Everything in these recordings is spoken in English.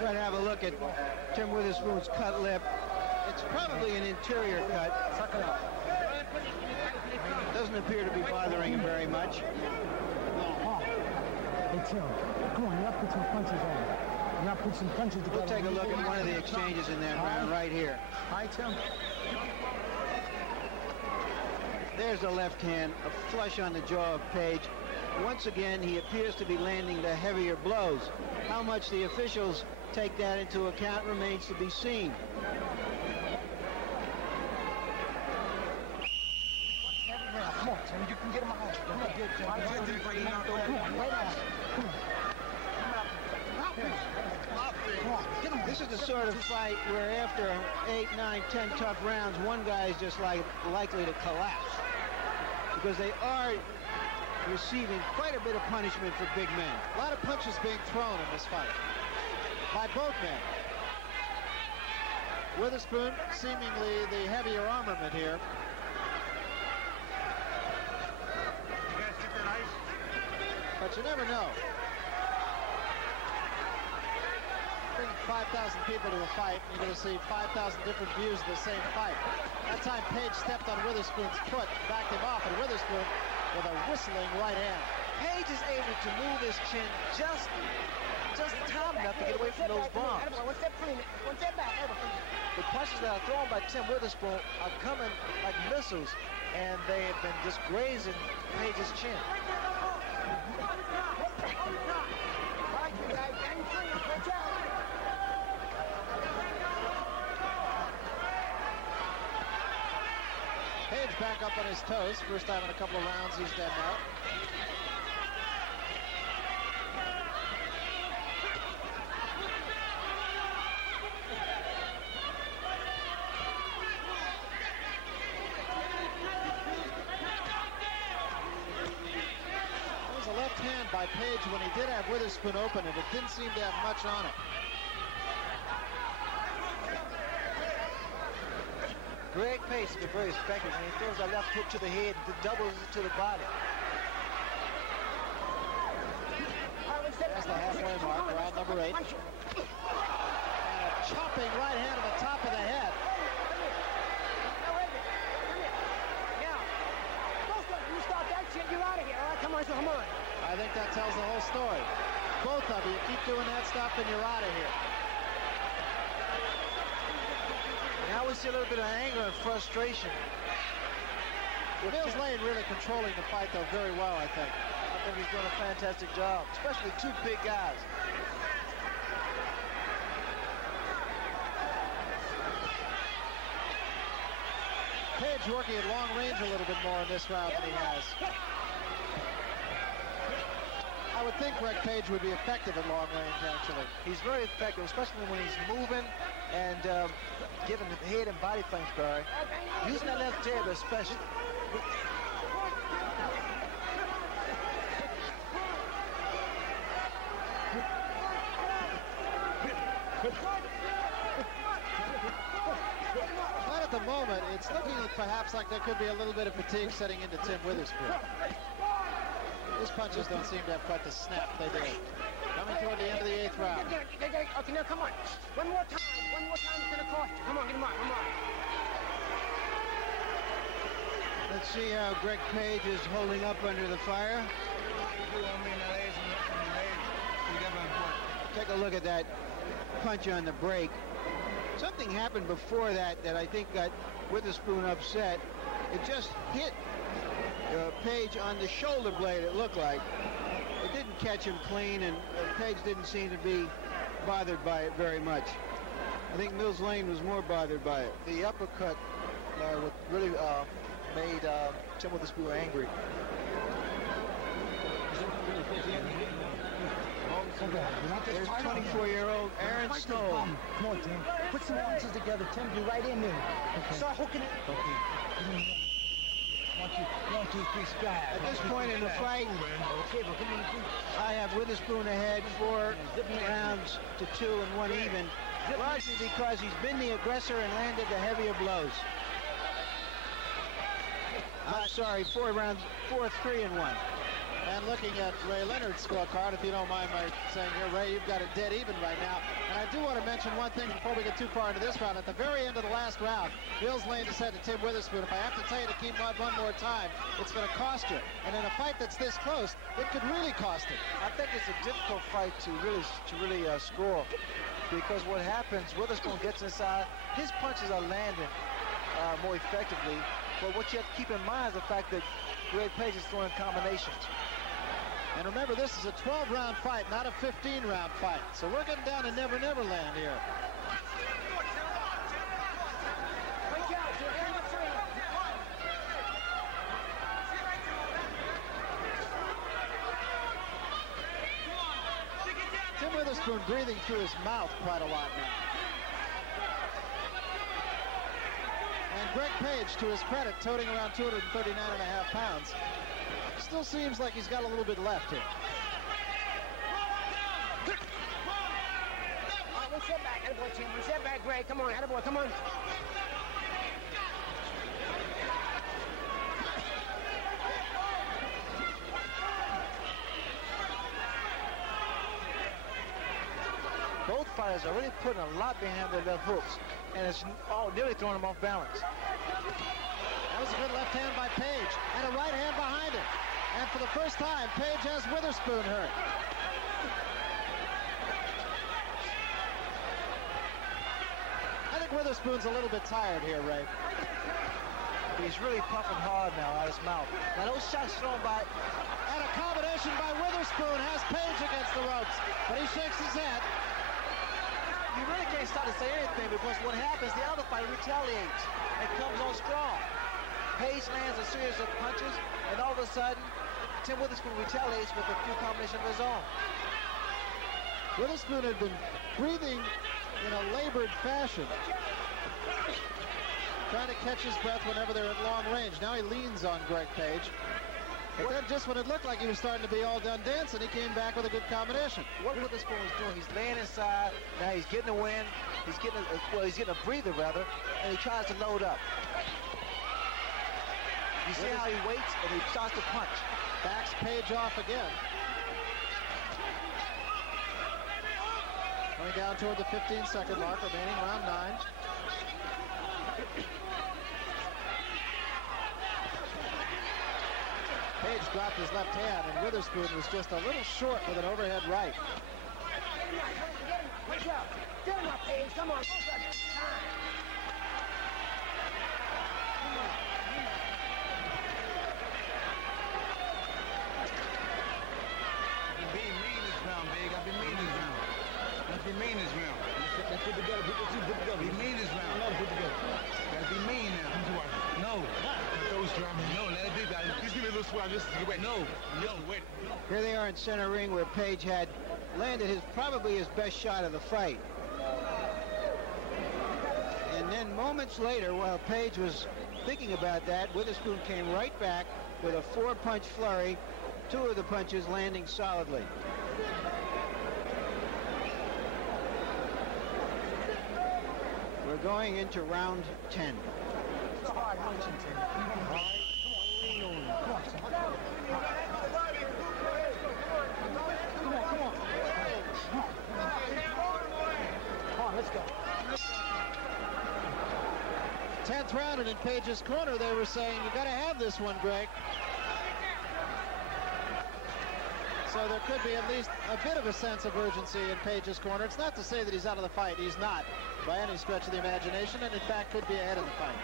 Try to have a look at Tim Witherspoon's cut lip. It's probably an interior cut. Doesn't appear to be bothering him very much. Hey, Tim, come on, you have to put some punches on it. You have to put some punches together. We'll take a look at one of the exchanges in that round right here. Hi, Tim. There's a left hand, a flush on the jaw of Page. Once again, he appears to be landing the heavier blows. How much the officials take that into account remains to be seen. Come on, Tim, you can get him out. Come on, good, Tim. This is the sort of fight where after 8, 9, 10 tough rounds, one guy is just likely to collapse. Because they are receiving quite a bit of punishment for big men. A lot of punches being thrown in this fight by both men. Witherspoon, seemingly the heavier armament here. You guys get that ice? But you never know. Bring 5,000 people to a fight, you're going to see 5,000 different views of the same fight. That time Page stepped on Witherspoon's foot, backed him off, and Witherspoon with a whistling right hand. Page is able to move his chin just time enough to get away from those bombs. The punches that are thrown by Tim Witherspoon are coming like missiles, and they have been just grazing Page's chin. Page back up on his toes. First time in a couple of rounds he's done that. There was a left hand by Page when he did have Witherspoon open, and it didn't seem to have much on it. Greg Page has been very effective when he throws a left hook to the head and doubles it to the body. That's the halfway mark, round number 8. And a chopping right hand to the top of the head. You stop that shit, you're out of here. All right, come on. I think that tells the whole story. Both of you keep doing that stuff and you're out of here. Now we see a little bit of anger and frustration. Mills Lane really controlling the fight, though, very well, I think. I think he's doing a fantastic job, especially two big guys. Page working at long range a little bit more in this round than he has. I would think Greg Page would be effective at long range, actually. He's very effective, especially when he's moving and giving head and body things, Barry. Using that left jab especially. But at the moment, it's looking perhaps like there could be a little bit of fatigue setting into Tim Witherspoon. His punches don't seem to have quite the snap they did. Coming toward the end of the 8th round. Okay, now come on. One more time it's gonna cost you. Come on, get him out, come on. Let's see how Greg Page is holding up under the fire. Take a look at that punch on the break. Something happened before that I think got Witherspoon upset. It just hit Page on the shoulder blade, it looked like. It didn't catch him clean, and Page didn't seem to be bothered by it very much. I think Mills Lane was more bothered by it. The uppercut really made Tim Witherspoon angry. There's 24-year-old Aaron Stoll. Come on, Tim. Put some punches together, Tim. Be right in there. Okay. Start hooking it. Okay. 1, 2, 3, strike. At this point in the fight, I have Witherspoon ahead 4 rounds to 2 and 1 even, largely because he's been the aggressor and landed the heavier blows. I'm sorry, 4 rounds, 4, 3 and 1. And looking at Ray Leonard's scorecard, if you don't mind my saying here, Ray, you've got it dead even right now. And I do want to mention one thing before we get too far into this round. At the very end of the last round, Bills Lane just said to Tim Witherspoon, if I have to tell you to keep mud one more time, it's going to cost you. And in a fight that's this close, it could really cost him. I think it's a difficult fight to really score, because what happens, Witherspoon gets inside, his punches are landing more effectively. But what you have to keep in mind is the fact that Greg Page is throwing combinations. And remember, this is a 12-round fight, not a 15-round fight. So we're getting down to Never Never Land here. Tim Witherspoon breathing through his mouth quite a lot now. And Greg Page, to his credit, toting around 239.5 pounds. Still seems like he's got a little bit left here. One step back, attaboy, Tim. One step back, Greg. Come on, attaboy, come on. Both fighters are really putting a lot behind their left hooks, and it's nearly throwing them off balance. That was a good left hand by Page, and a right hand behind it. And for the first time, Page has Witherspoon hurt. I think Witherspoon's a little bit tired here, Ray. He's really puffing hard now out of his mouth. Now those shots thrown by... And a combination by Witherspoon has Page against the ropes, but he shakes his head. You really can't start to say anything, because what happens, the other fighter retaliates and comes on strong. Page lands a series of punches, and all of a sudden, Tim Witherspoon retaliates with a few combinations of his own. Witherspoon had been breathing in a labored fashion, trying to catch his breath whenever they're at long range. Now he leans on Greg Page. But then just when it looked like he was starting to be all done dancing, he came back with a good combination. What Witherspoon is doing, he's laying inside, now he's getting a wind, he's getting a breather rather, and he tries to load up. You see how he waits and he starts to punch. Backs Page off again. Going down toward the 15-second mark, remaining round 9. Page dropped his left hand, and Witherspoon was just a little short with an overhead right. Get him up, Page. Come on. Time. Be mean this round. Let's put together. Be mean this round. Gotta be mean now. No. No, let it be. Just give me a little swell. Just wait. No, wait. Here they are in center ring, where Page had landed probably his best shot of the fight. And then moments later, while Page was thinking about that, Witherspoon came right back with a 4-punch flurry, 2 of the punches landing solidly. We're going into round 10. It's a hard punching, Tim. All right. Come on, lean on. Come on, son. Come on, let's go. 10th round, and in Page's corner, they were saying, you got to have this one, Greg. So there could be at least a bit of a sense of urgency in Page's corner. It's not to say that he's out of the fight. He's not, by any stretch of the imagination, and in fact could be ahead of the fight.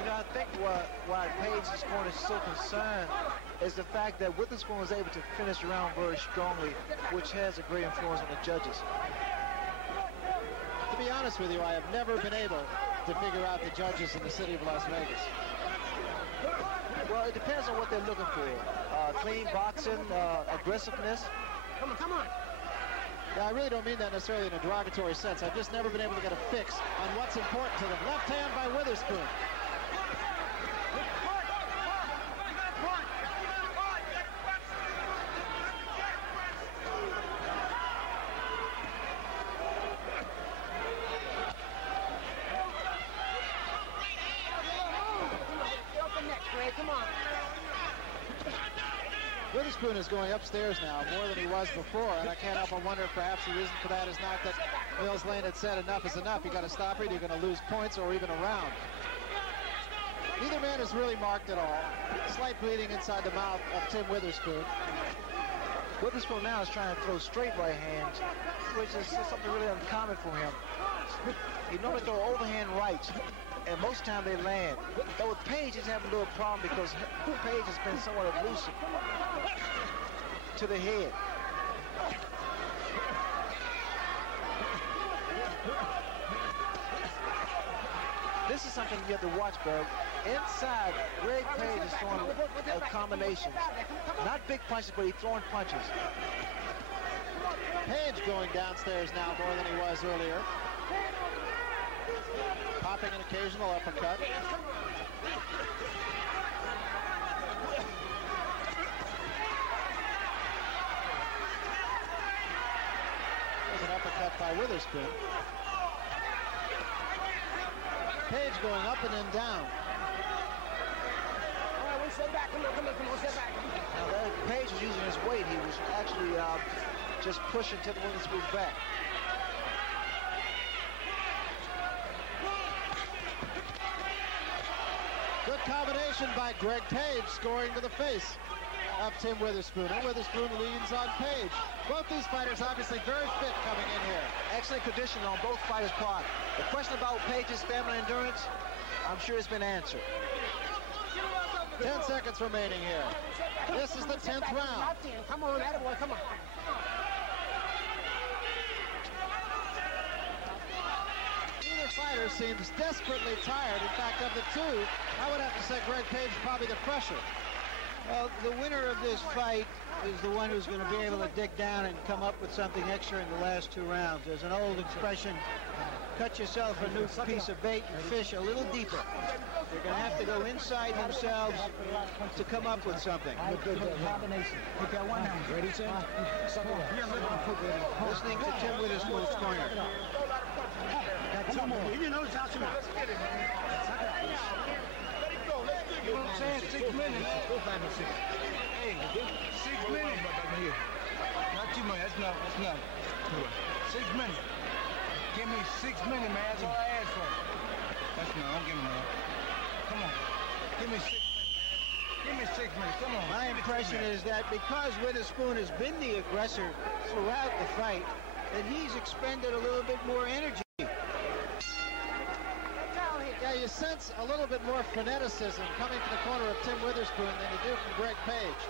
You know, I think why Page's corner is so concerned is the fact that Witherspoon was able to finish the round very strongly, which has a great influence on the judges. To be honest with you, I have never been able to figure out the judges in the city of Las Vegas. Well, it depends on what they're looking for. Clean boxing, aggressiveness. Come on. Now, I really don't mean that necessarily in a derogatory sense. I've just never been able to get a fix on what's important to them. Left hand by Witherspoon. Witherspoon is going upstairs now more than he was before, and I can't help but wonder if perhaps the reason for that is not that Mills Lane had said enough is enough. You got to stop it. You're going to lose points or even a round. Neither man is really marked at all. Slight bleeding inside the mouth of Tim Witherspoon. Witherspoon now is trying to throw straight right hands, which is something really uncommon for him. He normally throw overhand rights, and most of the time they land. But with Page, he's having a little problem because Page has been somewhat elusive to the head. This is something you have to watch, Berg. Inside, Greg Page is throwing combinations. Not big punches, but he's throwing punches. Page going downstairs now more than he was earlier. Popping an occasional uppercut. There's an uppercut by Witherspoon. Page going up and then down. Now, Page was using his weight. He was actually just pushing Tim Witherspoon back. Good combination by Greg Page, scoring to the face of Tim Witherspoon. And Witherspoon leans on Page. Both these fighters obviously very fit coming in here. Excellent condition on both fighters' part. The question about Page's stamina and endurance, I'm sure it's been answered. 10 seconds remaining here. This is the 10th round. Come on, attaboy, come on. Neither fighter seems desperately tired. In fact, of the two, I would have to say Greg Page is probably the fresher. Well, the winner of this fight is the one who's going to be able to dig down and come up with something extra in the last 2 rounds. There's an old expression, cut yourself a new piece of bait and fish a little deeper. They're going to have to go inside themselves to come up with something. Good combination. Put that one down. Ready, Tim? Listening to Tim Witherspoon's corner. Got 2 more. You know, Joshua. You know what I'm saying? 6 minutes. Hey, 6 minutes. Not too much. That's not. 6 minutes. Give me 6 minutes, man. That's all I asked for. That's not. Don't give me more. Come on. Give me 6 minutes, man. Give me 6 minutes. Come on. My impression is that because Witherspoon has been the aggressor throughout the fight, that he's expended a little bit more energy. Yeah, you sense a little bit more freneticism coming to the corner of Tim Witherspoon than you do from Greg Page.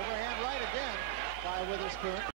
Overhand right again by Witherspoon.